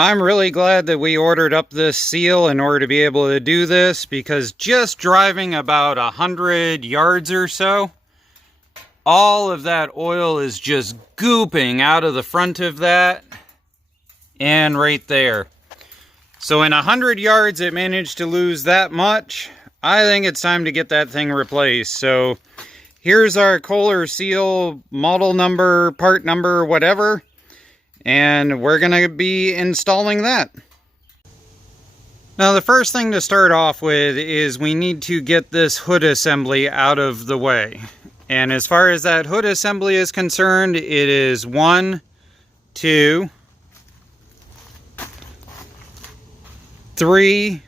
I'm really glad that we ordered up this seal in order to be able to do this, because just driving about 100 yards or so, all of that oil is just gooping out of the front of that and right there. So in 100 yards it managed to lose that much. I think it's time to get that thing replaced. So here's our Kohler seal, model number, part number, whatever. And we're going to be installing that. Now the first thing to start off with is we need to get this hood assembly out of the way. And as far as that hood assembly is concerned, it is 1, 2, 3,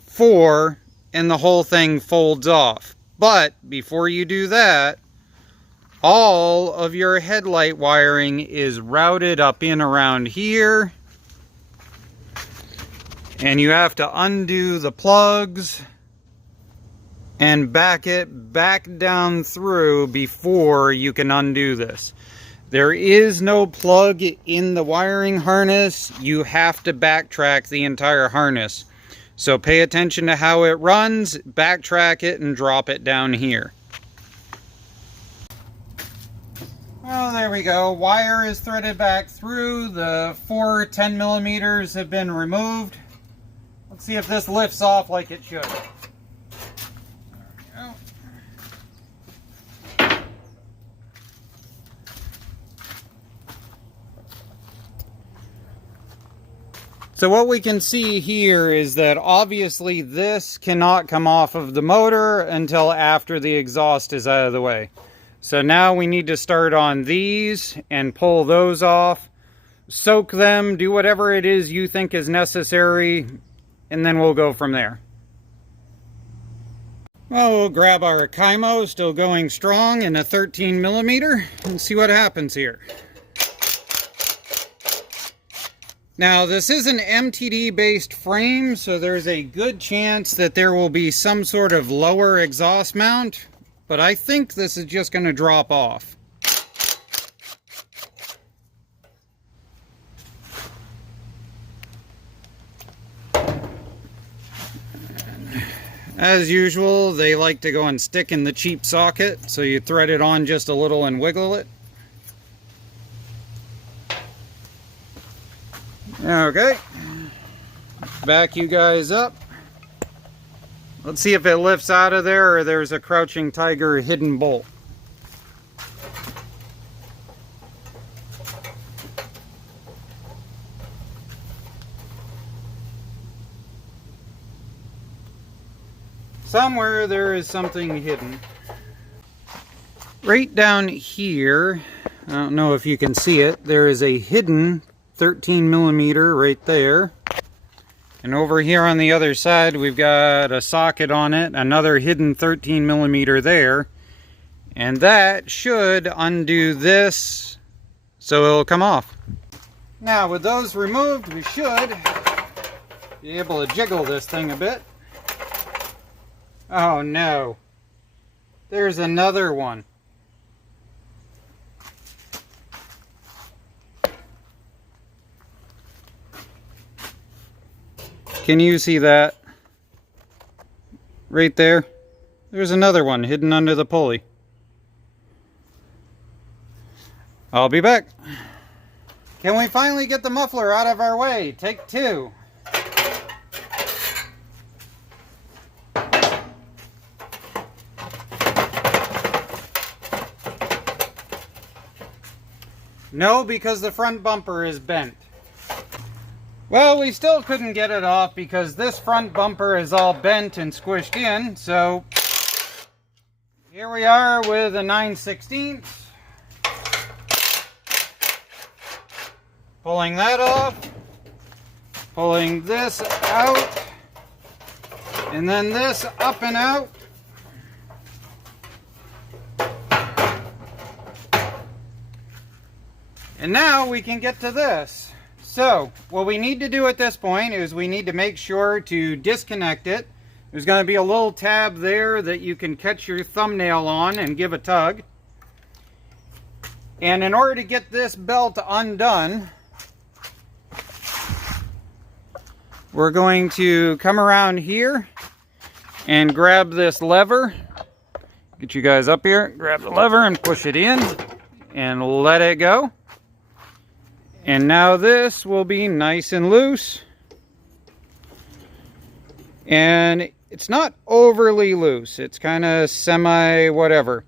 4, and the whole thing folds off. But before you do that, all of your headlight wiring is routed up in around here. And you have to undo the plugs and back it back down through before you can undo this. There is no plug in the wiring harness. You have to backtrack the entire harness. So pay attention to how it runs, backtrack it, and drop it down here. Well, there we go. Wire is threaded back through. The 4 10mm have been removed. Let's see if this lifts off like it should. There we go. So what we can see here is that obviously this cannot come off of the motor until after the exhaust is out of the way. So now we need to start on these and pull those off, soak them, do whatever it is you think is necessary, and then we'll go from there. Well, we'll grab our Kymo, still going strong, in a 13mm, and see what happens here. Now, this is an MTD-based frame, so there's a good chance that there will be some sort of lower exhaust mount, but I think this is just going to drop off. As usual, they like to go and stick in the cheap socket, so you thread it on just a little and wiggle it. Okay, back you guys up. Let's see if it lifts out of there or there's a crouching tiger hidden bolt. Somewhere there is something hidden. Right down here, I don't know if you can see it, there is a hidden 13mm right there. And over here on the other side, we've got a socket on it, another hidden 13mm there. And that should undo this, so it'll come off. Now, with those removed, we should be able to jiggle this thing a bit. Oh no, there's another one. Can you see that? Right there? There's another one hidden under the pulley. I'll be back. Can we finally get the muffler out of our way? Take 2. No, because the front bumper is bent. Well, we still couldn't get it off because this front bumper is all bent and squished in, so here we are with a 9/16. Pulling that off, pulling this out, and then this up and out. And now we can get to this. So, what we need to do at this point is we need to make sure to disconnect it. There's going to be a little tab there that you can catch your thumbnail on and give a tug. And in order to get this belt undone, we're going to come around here and grab this lever. Get you guys up here, grab the lever and push it in and let it go. And now this will be nice and loose. And it's not overly loose. It's kind of semi whatever.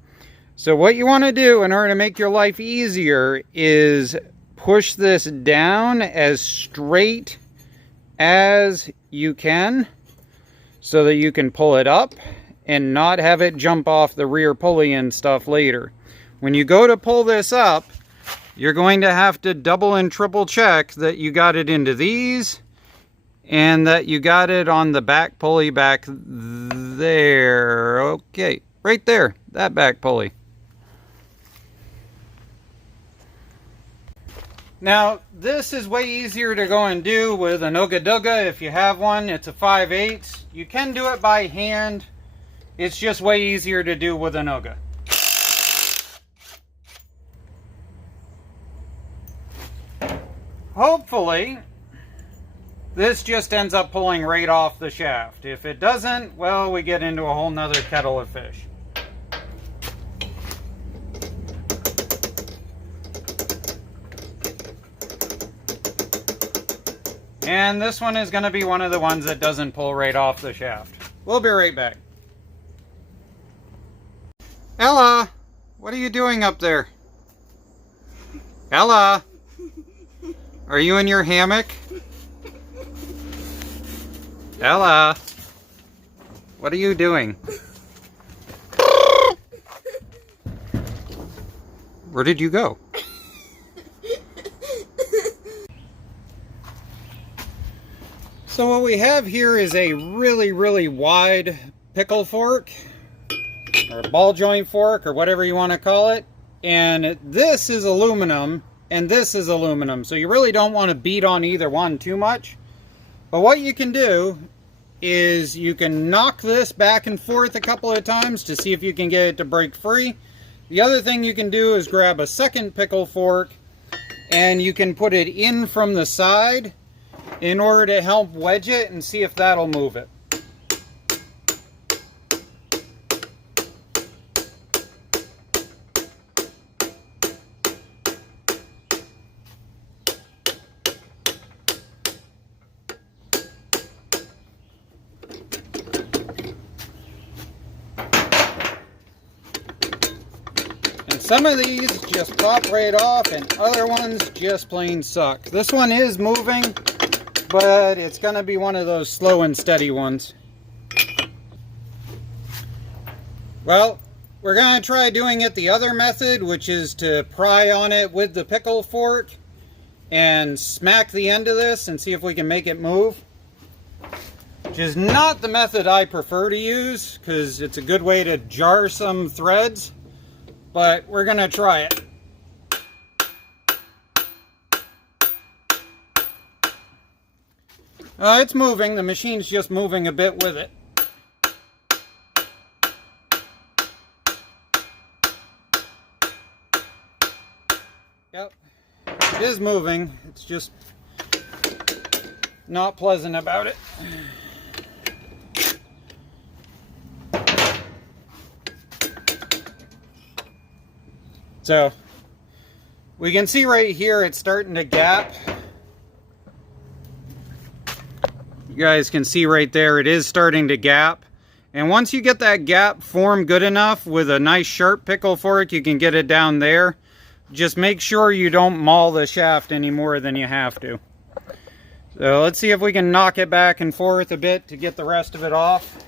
So what you want to do in order to make your life easier is push this down as straight as you can so that you can pull it up and not have it jump off the rear pulley and stuff later. When you go to pull this up, you're going to have to double and triple check that you got it into these and that you got it on the back pulley back there. Okay, right there, that back pulley. Now, this is way easier to go and do with an Ooga Dooga if you have one. It's a 5/8. You can do it by hand. It's just way easier to do with an Ooga. Hopefully, this just ends up pulling right off the shaft. If it doesn't, well, we get into a whole nother kettle of fish. And this one is going to be one of the ones that doesn't pull right off the shaft. We'll be right back. Ella, what are you doing up there? Ella, are you in your hammock? Ella, what are you doing? Where did you go? So what we have here is a really wide pickle fork, or ball joint fork, or whatever you want to call it. And this is aluminum, and this is aluminum. So you really don't want to beat on either one too much. But what you can do is you can knock this back and forth a couple of times to see if you can get it to break free. The other thing you can do is grab a second pickle fork, and you can put it in from the side in order to help wedge it and see if that'll move it. And some of these just pop right off and other ones just plain suck. This one is moving, but it's going to be one of those slow and steady ones. Well, we're going to try doing it the other method, which is to pry on it with the pickle fork and smack the end of this and see if we can make it move. Which is not the method I prefer to use, because it's a good way to jar some threads, but we're going to try it. It's moving. The machine's just moving a bit with it. Yep, it is moving. It's just not pleasant about it. So, we can see right here it's starting to gap. You guys can see right there, it is starting to gap. And once you get that gap formed good enough with a nice sharp pickle fork, you can get it down there. Just make sure you don't maul the shaft any more than you have to. So let's see if we can knock it back and forth a bit to get the rest of it off.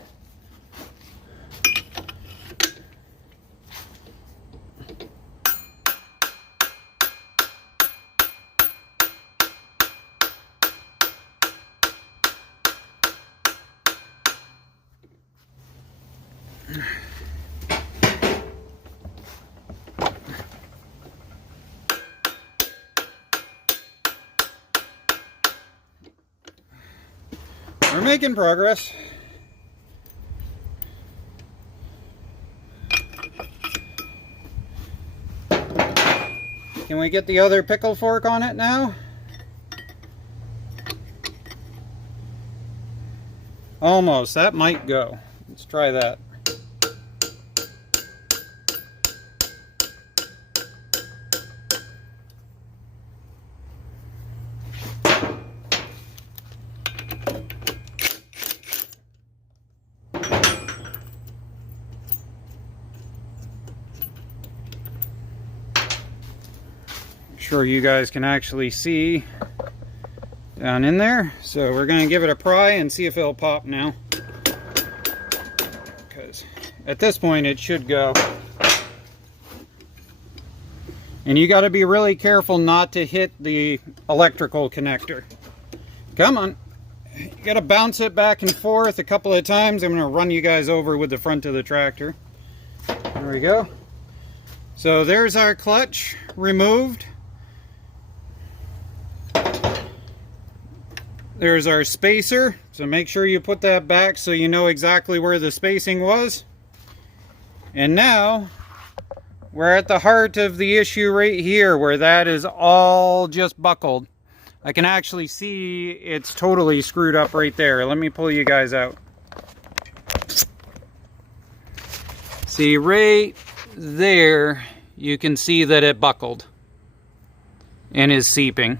We're making progress. Can we get the other pickle fork on it now? Almost. That might go. Let's try that. Sure you guys can actually see down in there. So we're going to give it a pry and see if it'll pop now. Because at this point it should go. And you got to be really careful not to hit the electrical connector. Come on. You got to bounce it back and forth a couple of times. I'm going to run you guys over with the front of the tractor. There we go. So there's our clutch removed. There's our spacer, so make sure you put that back so you know exactly where the spacing was. And now, we're at the heart of the issue right here, where that is all just buckled. I can actually see it's totally screwed up right there. Let me pull you guys out. See, right there, you can see that it buckled and is seeping.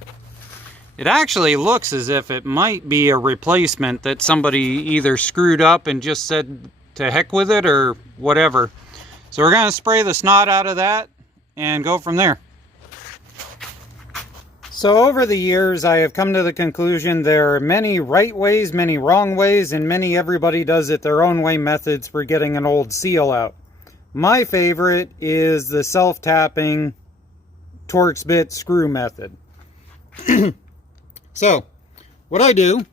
It actually looks as if it might be a replacement that somebody either screwed up and just said to heck with it or whatever. So we're going to spray the snot out of that and go from there. So over the years I have come to the conclusion there are many right ways, many wrong ways, and many everybody does it their own way methods for getting an old seal out. My favorite is the self-tapping Torx bit screw method. So, what I do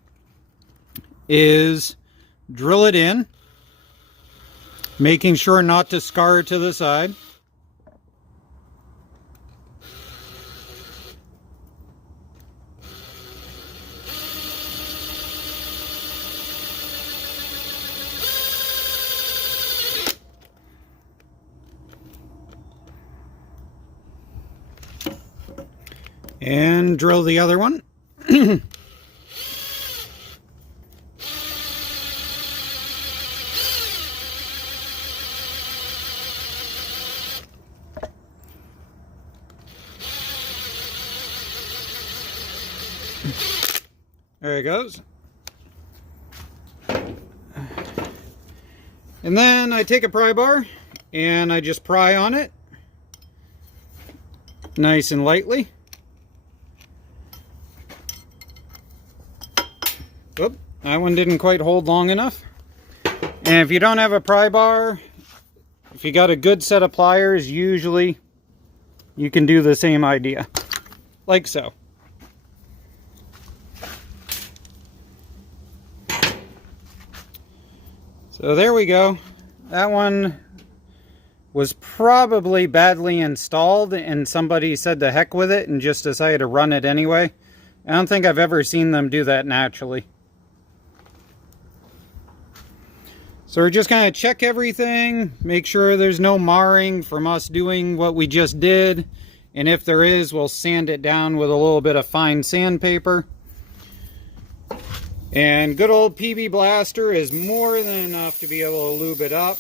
is drill it in, making sure not to scar to the side. And drill the other one. There it goes. And then I take a pry bar and I just pry on it nice and lightly. Oop, that one didn't quite hold long enough. And if you don't have a pry bar, if you got a good set of pliers, usually you can do the same idea, like so. So there we go. That one was probably badly installed and somebody said to heck with it and just decided to run it anyway. I don't think I've ever seen them do that naturally. So we're just going to check everything, make sure there's no marring from us doing what we just did. And if there is, we'll sand it down with a little bit of fine sandpaper. And good old PB Blaster is more than enough to be able to lube it up.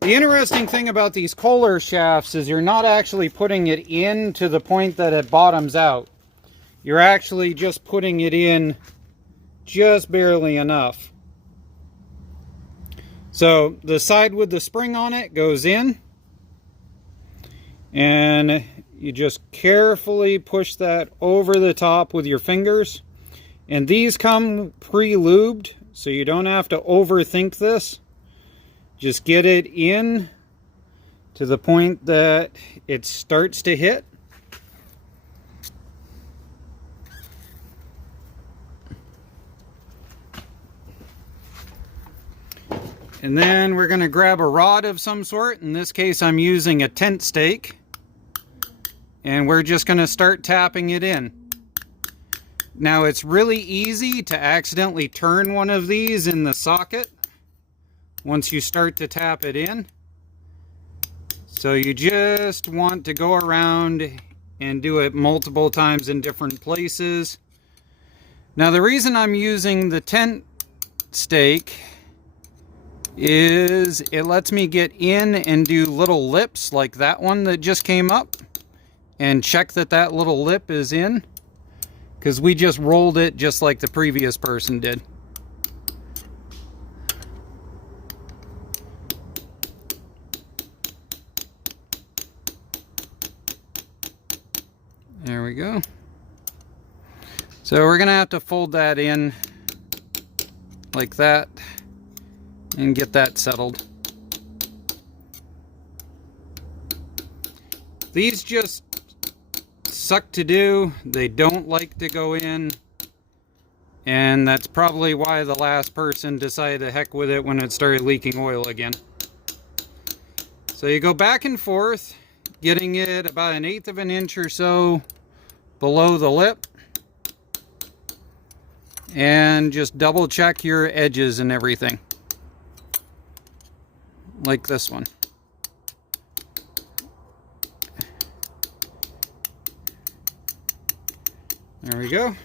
The interesting thing about these Kohler shafts is you're not actually putting it in to the point that it bottoms out. You're actually just putting it in just barely enough. So the side with the spring on it goes in. And you just carefully push that over the top with your fingers. And these come pre-lubed, so you don't have to overthink this. Just get it in to the point that it starts to hit. And then we're going to grab a rod of some sort. In this case, I'm using a tent stake. And we're just going to start tapping it in. Now, it's really easy to accidentally turn one of these in the socket once you start to tap it in. So you just want to go around and do it multiple times in different places. Now, the reason I'm using the tent stake is it lets me get in and do little lips like that one that just came up and check that that little lip is in, because we just rolled it just like the previous person did. There we go. So we're gonna have to fold that in like that and get that settled. These just suck to do. They don't like to go in, and that's probably why the last person decided to heck with it when it started leaking oil again. So you go back and forth, getting it about 1/8 of an inch or so below the lip, and just double check your edges and everything, like this one. There we go.